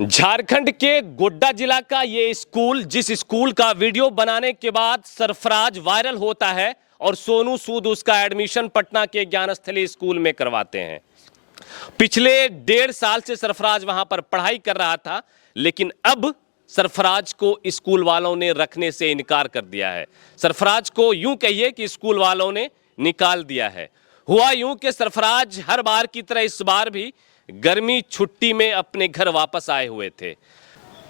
झारखंड के गोड्डा जिला का ये स्कूल, जिस स्कूल का वीडियो बनाने के बाद सरफराज वायरल होता है और सोनू सूद उसका एडमिशन पटना के ज्ञानस्थली स्कूल में करवाते हैं। पिछले 1.5 साल से सरफराज वहां पर पढ़ाई कर रहा था, लेकिन अब सरफराज को स्कूल वालों ने रखने से इनकार कर दिया है। सरफराज को यूं कहिए कि स्कूल वालों ने निकाल दिया है। हुआ यूं कि सरफराज हर बार की तरह इस बार भी गर्मी छुट्टी में अपने घर वापस आए हुए थे।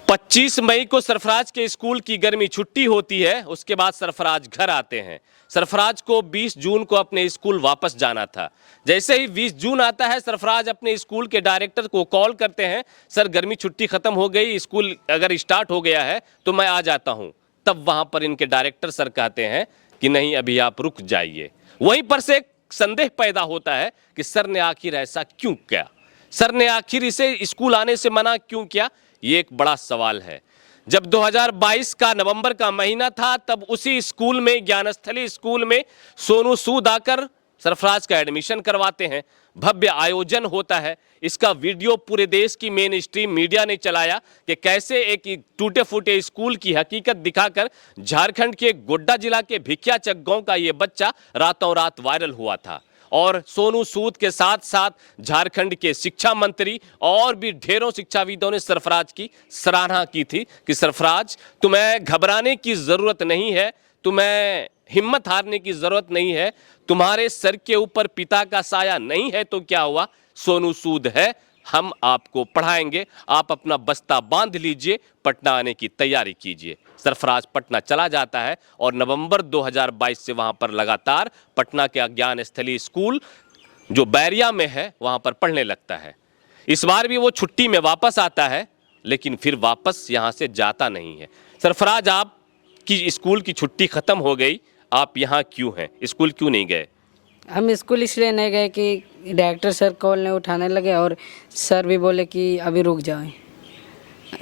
25 मई को सरफराज के स्कूल की गर्मी छुट्टी होती है, उसके बाद सरफराज घर आते हैं। सरफराज को 20 जून को अपने स्कूल वापस जाना था। जैसे ही 20 जून आता है, सरफराज अपने स्कूल के डायरेक्टर को कॉल करते हैं, सर गर्मी छुट्टी खत्म हो गई, स्कूल अगर स्टार्ट हो गया है तो मैं आ जाता हूं। तब वहां पर इनके डायरेक्टर सर कहते हैं कि नहीं, अभी आप रुक जाइए। वहीं पर से एक संदेह पैदा होता है कि सर ने आखिर ऐसा क्यों किया, सर ने आखिर इसे स्कूल आने से मना क्यों किया। ये एक बड़ा सवाल है। जब 2022 का नवंबर का महीना था, तब उसी स्कूल में, ज्ञानस्थली स्कूल में, सोनू सूद आकर सरफराज का एडमिशन करवाते हैं। भव्य आयोजन होता है। इसका वीडियो पूरे देश की मेन स्ट्रीम मीडिया ने चलाया कि कैसे एक टूटे फूटे स्कूल की हकीकत दिखाकर झारखंड के गोड्डा जिला के भिकियाचक गांव का यह बच्चा रातों रात वायरल हुआ था। और सोनू सूद के साथ साथ झारखंड के शिक्षा मंत्री और भी ढेरों शिक्षाविदों ने सरफराज की सराहना की थी कि सरफराज, तुम्हें घबराने की जरूरत नहीं है, तुम्हें हिम्मत हारने की जरूरत नहीं है, तुम्हारे सर के ऊपर पिता का साया नहीं है तो क्या हुआ, सोनू सूद है, हम आपको पढ़ाएंगे, आप अपना बस्ता बांध लीजिए, पटना आने की तैयारी कीजिए। सरफराज पटना चला जाता है और नवंबर 2022 से वहां पर लगातार पटना के ज्ञानस्थली स्कूल जो बैरिया में है वहां पर पढ़ने लगता है। इस बार भी वो छुट्टी में वापस आता है, लेकिन फिर वापस यहां से जाता नहीं है। सरफराज, आपकी स्कूल की छुट्टी खत्म हो गई, आप यहाँ क्यों हैं, स्कूल क्यों नहीं गए? हम स्कूल इसलिए नहीं गए कि डायरेक्टर सर कॉल नहीं उठाने लगे और सर भी बोले कि अभी रुक जाए।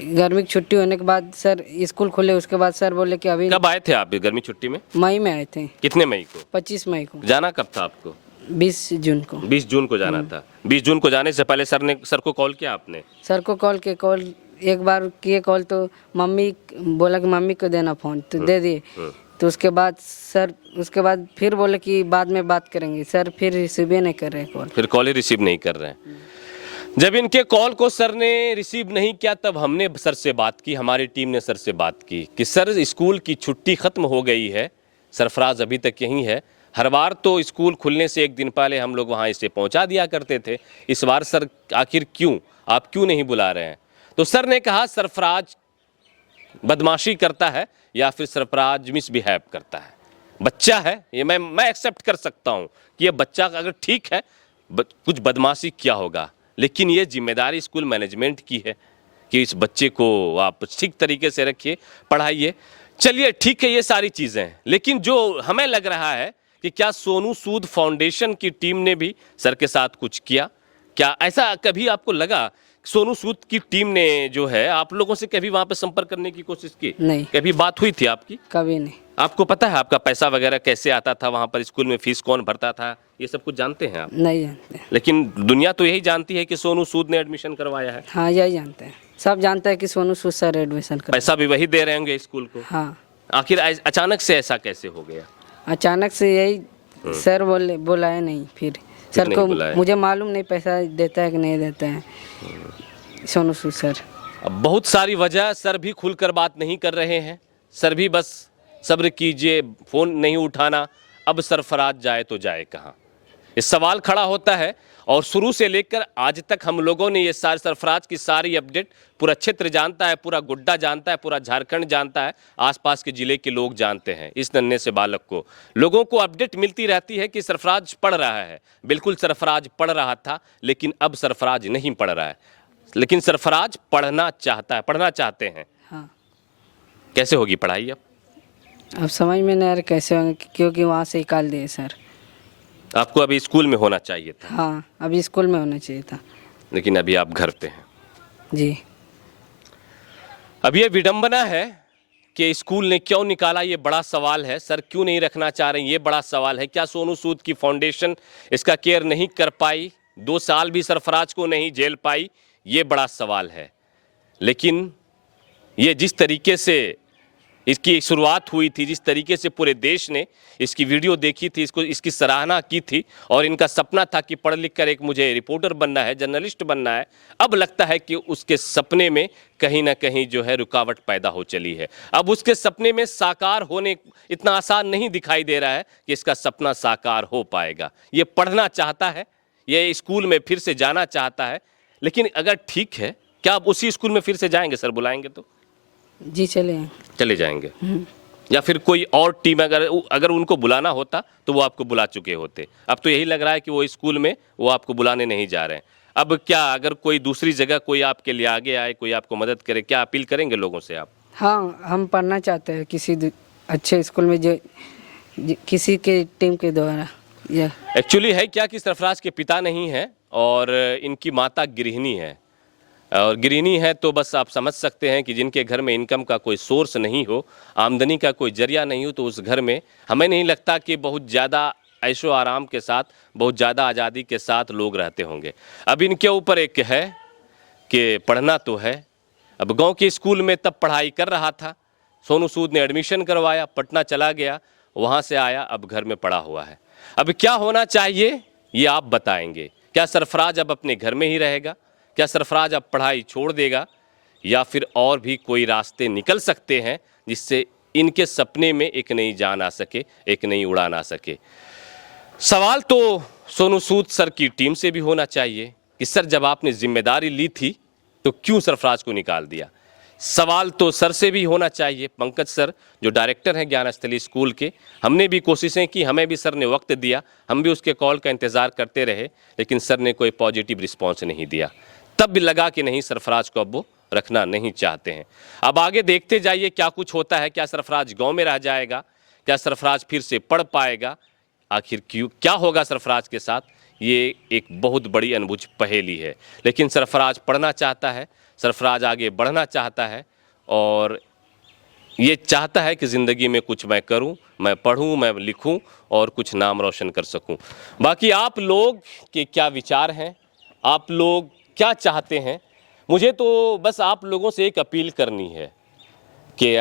गर्मी की छुट्टी होने के बाद सर स्कूल खुले, उसके बाद सर बोले कि अभी। कब आए थे आप गर्मी छुट्टी में? मई में आए थे। कितने मई को? 25 मई को। जाना कब था आपको? 20 जून को। 20 जून को जाना था। 20 जून को जाने से पहले सर को कॉल किया आपने? सर को कॉल एक बार किए कॉल, तो मम्मी बोला कि मम्मी को देना फ़ोन, तो दे दिए। तो उसके बाद फिर बोले कि बाद में बात करेंगे। सर फिर रिसीव ही नहीं कर रहे कॉल, फिर कॉल ही रिसीव नहीं कर रहे हैं। जब इनके कॉल को सर ने रिसीव नहीं किया, तब हमने सर से बात की, हमारी टीम ने सर से बात की कि सर स्कूल की छुट्टी खत्म हो गई है, सरफराज अभी तक यहीं है। हर बार तो स्कूल खुलने से एक दिन पहले हम लोग वहाँ इसे पहुँचा दिया करते थे, इस बार सर आखिर क्यों, आप क्यों नहीं बुला रहे हैं? तो सर ने कहा सरफराज बदमाशी करता है या फिर सरफराज मिसबिहेव करता है। बच्चा है ये, मैं एक्सेप्ट कर सकता हूँ कि ये बच्चा अगर ठीक है, कुछ बदमाशी किया होगा, लेकिन ये जिम्मेदारी स्कूल मैनेजमेंट की है कि इस बच्चे को आप ठीक तरीके से रखिए, पढ़ाइए। चलिए ठीक है, ये सारी चीज़ें हैं, लेकिन जो हमें लग रहा है कि क्या सोनू सूद फाउंडेशन की टीम ने भी सर के साथ कुछ किया? क्या ऐसा कभी आपको लगा सोनू सूद की टीम ने जो है आप लोगों से कभी वहां पे संपर्क करने की कोशिश की? नहीं। कभी बात हुई थी आपकी? कभी नहीं। आपको पता है आपका पैसा वगैरह कैसे आता था वहां पर, स्कूल में फीस कौन भरता था, ये सब कुछ जानते हैं आप? नहीं जानते। लेकिन दुनिया तो यही जानती है कि सोनू सूद ने एडमिशन करवाया है। हाँ, यही जानते हैं, सब जानते हैं कि सोनू सूद सर एडमिशन कर। पैसा भी वही दे रहे होंगे स्कूल को। हाँ। आखिर अचानक से ऐसा कैसे हो गया? अचानक से यही सर बुलाए नहीं, फिर सर को मुझे मालूम नहीं पैसा देता है कि नहीं देता है सोनू सूद सर। अब बहुत सारी वजह, सर भी खुलकर बात नहीं कर रहे हैं, सर भी बस सब्र कीजिए, फ़ोन नहीं उठाना। अब सरफराज जाए तो जाए कहाँ, ये सवाल खड़ा होता है। और शुरू से लेकर आज तक हम लोगों ने ये सारी सरफराज की सारी अपडेट पूरा क्षेत्र जानता है, पूरा गोड्डा जानता है, पूरा झारखंड जानता है, आसपास के ज़िले के लोग जानते हैं। इस नन्हे से बालक को, लोगों को अपडेट मिलती रहती है कि सरफराज पढ़ रहा है। बिल्कुल सरफराज पढ़ रहा था, लेकिन अब सरफराज नहीं पढ़ रहा है, लेकिन सरफराज पढ़ना चाहता है, पढ़ना चाहते हैं। हाँ। कैसे होगी पढ़ाई अब समझ में नहीं आ रहा कैसे होंगे, क्योंकि वहाँ से निकाल दिए सर। आपको अभी स्कूल में होना चाहिए था। हाँ, अभी स्कूल में होना चाहिए था, लेकिन अभी आप घर पे हैं। जी। अब ये विडंबना है कि स्कूल ने क्यों निकाला, ये बड़ा सवाल है। सर क्यों नहीं रखना चाह रहे हैं, ये बड़ा सवाल है। क्या सोनू सूद की फाउंडेशन इसका केयर नहीं कर पाई? 2 साल भी सरफराज को नहीं झेल पाई, ये बड़ा सवाल है। लेकिन ये जिस तरीके से इसकी शुरुआत हुई थी, जिस तरीके से पूरे देश ने इसकी वीडियो देखी थी, इसकी सराहना की थी और इनका सपना था कि पढ़ लिख कर एक मुझे रिपोर्टर बनना है, जर्नलिस्ट बनना है, अब लगता है कि उसके सपने में कहीं ना कहीं जो है रुकावट पैदा हो चली है। अब उसके सपने में साकार होने इतना आसान नहीं दिखाई दे रहा है कि इसका सपना साकार हो पाएगा। ये पढ़ना चाहता है, ये स्कूल में फिर से जाना चाहता है, लेकिन अगर ठीक है, क्या आप उसी स्कूल में फिर से जाएंगे? सर बुलाएंगे तो जी चले जाएंगे, या फिर कोई और टीम अगर उनको बुलाना होता तो वो आपको बुला चुके होते। अब तो यही लग रहा है कि वो स्कूल में वो आपको बुलाने नहीं जा रहे हैं। अब क्या अगर कोई दूसरी जगह कोई आपके लिए आगे आए, कोई आपको मदद करे, क्या अपील करेंगे लोगों से आप? हाँ, हम पढ़ना चाहते हैं किसी अच्छे स्कूल में, जो किसी के टीम के द्वारा। एक्चुअली है क्या कि सरफराज के पिता नहीं है और इनकी माता गृहिणी है, और गृहिणी है तो बस आप समझ सकते हैं कि जिनके घर में इनकम का कोई सोर्स नहीं हो, आमदनी का कोई जरिया नहीं हो, तो उस घर में हमें नहीं लगता कि बहुत ज़्यादा ऐशो आराम के साथ, बहुत ज़्यादा आज़ादी के साथ लोग रहते होंगे। अब इनके ऊपर एक है कि पढ़ना तो है। अब गांव के स्कूल में तब पढ़ाई कर रहा था, सोनू सूद ने एडमिशन करवाया, पटना चला गया, वहाँ से आया, अब घर में पड़ा हुआ है। अब क्या होना चाहिए ये आप बताएंगे? क्या सरफराज अब अपने घर में ही रहेगा? क्या सरफराज अब पढ़ाई छोड़ देगा, या फिर और भी कोई रास्ते निकल सकते हैं जिससे इनके सपने में एक नई जान आ सके, एक नई उड़ान आ सके? सवाल तो सोनू सूद सर की टीम से भी होना चाहिए कि सर जब आपने जिम्मेदारी ली थी तो क्यों सरफराज को निकाल दिया। सवाल तो सर से भी होना चाहिए, पंकज सर जो डायरेक्टर हैं ज्ञानस्थली स्कूल के। हमने भी कोशिशें की, हमें भी सर ने वक्त दिया, हम भी उसके कॉल का इंतज़ार करते रहे, लेकिन सर ने कोई पॉजिटिव रिस्पॉन्स नहीं दिया। तब भी लगा कि नहीं, सरफराज को अब वो रखना नहीं चाहते हैं। अब आगे देखते जाइए क्या कुछ होता है। क्या सरफराज गांव में रह जाएगा? क्या सरफराज फिर से पढ़ पाएगा? आखिर क्यों क्या होगा सरफराज के साथ? ये एक बहुत बड़ी अनबुझ पहेली है। लेकिन सरफराज पढ़ना चाहता है, सरफराज आगे बढ़ना चाहता है और ये चाहता है कि ज़िंदगी में कुछ मैं करूं, मैं पढ़ूं, मैं लिखूं और कुछ नाम रोशन कर सकूं। बाकी आप लोग के क्या विचार हैं, आप लोग क्या चाहते हैं? मुझे तो बस आप लोगों से एक अपील करनी है कि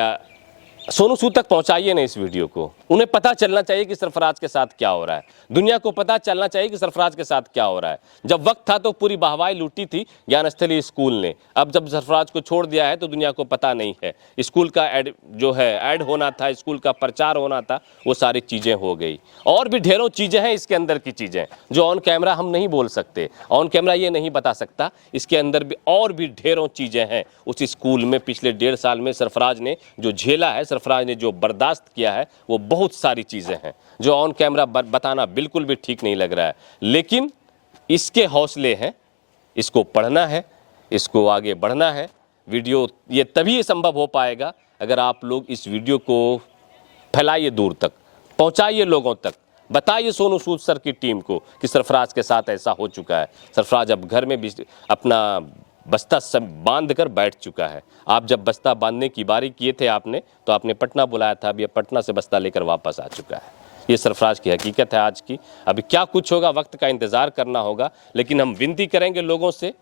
सोनू सूद तक पहुंचाइए ना इस वीडियो को। उन्हें पता चलना चाहिए कि सरफराज के साथ क्या हो रहा है, दुनिया को पता चलना चाहिए कि सरफराज के साथ क्या हो रहा है। जब वक्त था तो पूरी वाहवाही लूटी थी ज्ञानस्थली स्कूल ने, अब जब सरफराज को छोड़ दिया है तो दुनिया को पता नहीं है। स्कूल का ऐड होना था, स्कूल का प्रचार होना था, वो सारी चीज़ें हो गई। और भी ढेरों चीज़ें हैं इसके अंदर की चीज़ें जो ऑन कैमरा हम नहीं बोल सकते, ऑन कैमरा ये नहीं बता सकता। इसके अंदर भी और भी ढेरों चीज़ें हैं उस स्कूल में। पिछले 1.5 साल में सरफराज ने जो झेला है, सरफराज ने जो बर्दाश्त किया है, वो बहुत सारी चीज़ें हैं जो ऑन कैमरा बताना बिल्कुल भी ठीक नहीं लग रहा है। लेकिन इसके हौसले हैं, इसको पढ़ना है, इसको आगे बढ़ना है। वीडियो ये तभी संभव हो पाएगा अगर आप लोग इस वीडियो को फैलाइए, दूर तक पहुंचाइए, लोगों तक बताइए सोनू सूद सर की टीम को कि सरफराज के साथ ऐसा हो चुका है। सरफराज अब घर में भी अपना बस्ता सब बांध कर बैठ चुका है। आप जब बस्ता बांधने की बारी किए थे आपने, तो आपने पटना बुलाया था, अब ये पटना से बस्ता लेकर वापस आ चुका है। ये सरफराज की हकीकत है आज की। अभी क्या कुछ होगा, वक्त का इंतज़ार करना होगा। लेकिन हम विनती करेंगे लोगों से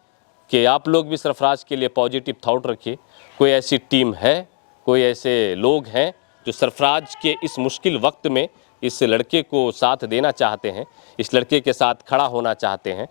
कि आप लोग भी सरफराज के लिए पॉजिटिव थॉट रखिए। कोई ऐसी टीम है, कोई ऐसे लोग हैं जो सरफराज के इस मुश्किल वक्त में इस लड़के को साथ देना चाहते हैं, इस लड़के के साथ खड़ा होना चाहते हैं,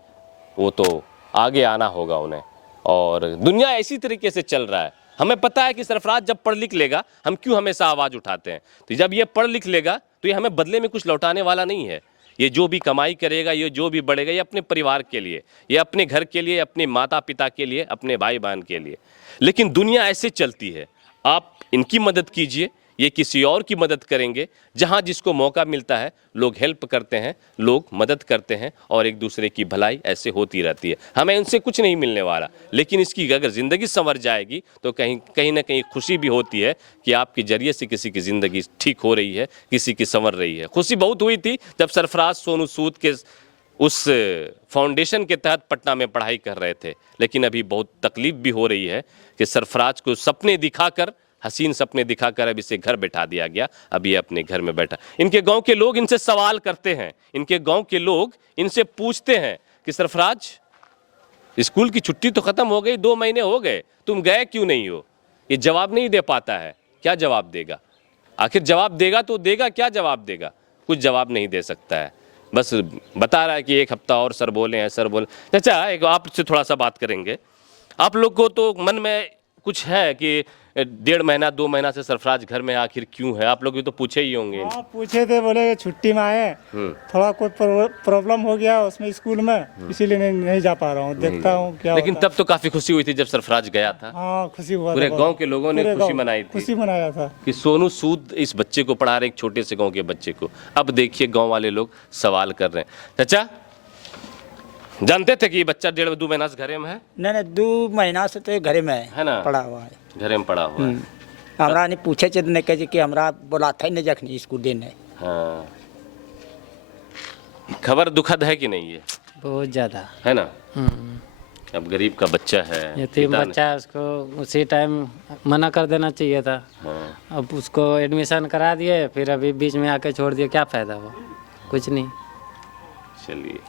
वो तो आगे आना होगा उन्हें। और दुनिया इसी तरीके से चल रहा है। हमें पता है कि सरफराज जब पढ़ लिख लेगा, हम क्यों हमेशा आवाज़ उठाते हैं, तो जब ये पढ़ लिख लेगा तो ये हमें बदले में कुछ लौटाने वाला नहीं है। ये जो भी कमाई करेगा, ये जो भी बढ़ेगा, ये अपने परिवार के लिए, ये अपने घर के लिए, अपने माता पिता के लिए, अपने भाई बहन के लिए। लेकिन दुनिया ऐसे चलती है। आप इनकी मदद कीजिए, ये किसी और की मदद करेंगे। जहाँ जिसको मौका मिलता है लोग हेल्प करते हैं, लोग मदद करते हैं और एक दूसरे की भलाई ऐसे होती रहती है। हमें इनसे कुछ नहीं मिलने वाला, लेकिन इसकी अगर ज़िंदगी संवर जाएगी तो कहीं ना कहीं खुशी भी होती है कि आपके जरिए से किसी की ज़िंदगी ठीक हो रही है, किसी की संवर रही है। खुशी बहुत हुई थी जब सरफराज सोनू सूद के उस फाउंडेशन के तहत पटना में पढ़ाई कर रहे थे। लेकिन अभी बहुत तकलीफ भी हो रही है कि सरफराज को सपने दिखाकर, हसीन सपने दिखाकर अब इसे घर बैठा दिया गया। अब ये अपने घर में बैठा। इनके गांव के लोग इनसे सवाल करते हैं, इनके गांव के लोग इनसे पूछते हैं कि सरफराज स्कूल की छुट्टी तो खत्म हो गई, 2 महीने हो गए, तुम गए क्यों नहीं हो? ये जवाब नहीं दे पाता है। क्या जवाब देगा? आखिर जवाब देगा तो देगा क्या? जवाब देगा? कुछ जवाब नहीं दे सकता है, बस बता रहा है कि 1 हफ्ता और सर बोले हैं, सर बोले। चाचा, एक आपसे थोड़ा सा बात करेंगे। आप लोग को तो मन में कुछ है कि 1.5 महीना 2 महीना से सरफराज घर में आखिर क्यों है? आप लोग भी तो पूछे ही होंगे। हाँ पूछे थे, बोले कि छुट्टी में आए, थोड़ा कोई प्रॉब्लम हो गया उसमें स्कूल में, इसीलिए नहीं जा पा रहा हूँ। देखता हूँ क्या लेकिन होता तब तो काफी खुशी हुई थी जब सरफराज गया था। है। हाँ खुशी हुआ पूरे था गांव के लोगों ने पूरे खुशी गाँव मनाई थी खुशी मनाया था। कि सोनू सूद इस बच्चे को पढ़ा रहे, एक छोटे से गांव के बच्चे को। अब देखिए गांव वाले लोग सवाल कर रहे हैं। चाचा, जानते थे कि ये बच्चा 1.5-2 महीना से घरे में है? नहीं 2 महीना से तो घरे में है ना? पड़ा हुआ है। घरे में पड़ा हुआ है। हमरा ने पूछे चे ने कहे कि हमरा बोला था नहीं जखनी स्कूल देने। हाँ, खबर दुखद है कि नहीं? ये बहुत ज़्यादा। है ना? अब गरीब का बच्चा है, यतीम पिता ने- बच्चा है, उसको उसी टाइम मना कर देना चाहिए था। हाँ, अब उसको एडमिशन करा दिए, फिर अभी बीच में आके छोड़ दिए, क्या फ़ायदा हुआ? कुछ नहीं। चलिए,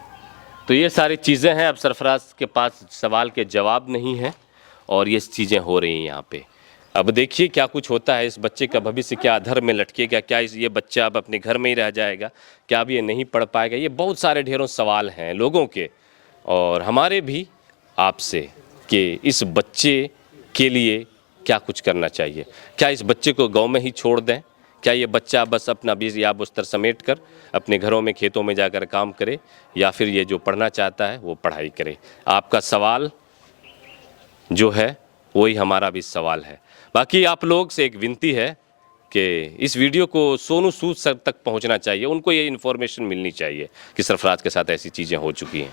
तो ये सारी चीज़ें हैं। अब सरफराज के पास सवाल के जवाब नहीं है और ये चीज़ें हो रही हैं यहाँ पे। अब देखिए क्या कुछ होता है। इस बच्चे का भविष्य क्या अधर में लटकेगा? क्या ये बच्चा अब अपने घर में ही रह जाएगा? क्या अब ये नहीं पढ़ पाएगा? ये बहुत सारे ढेरों सवाल हैं लोगों के और हमारे भी आपसे कि इस बच्चे के लिए क्या कुछ करना चाहिए। क्या इस बच्चे को गांव में ही छोड़ दें? क्या ये बच्चा बस अपना बीज या बुस्तर समेट कर अपने घरों में खेतों में जाकर काम करे, या फिर ये जो पढ़ना चाहता है वो पढ़ाई करे? आपका सवाल जो है वही हमारा भी सवाल है। बाकी आप लोग से एक विनती है कि इस वीडियो को सोनू सूद सर तक पहुंचना चाहिए। उनको ये इन्फॉर्मेशन मिलनी चाहिए कि सरफराज के साथ ऐसी चीज़ें हो चुकी हैं।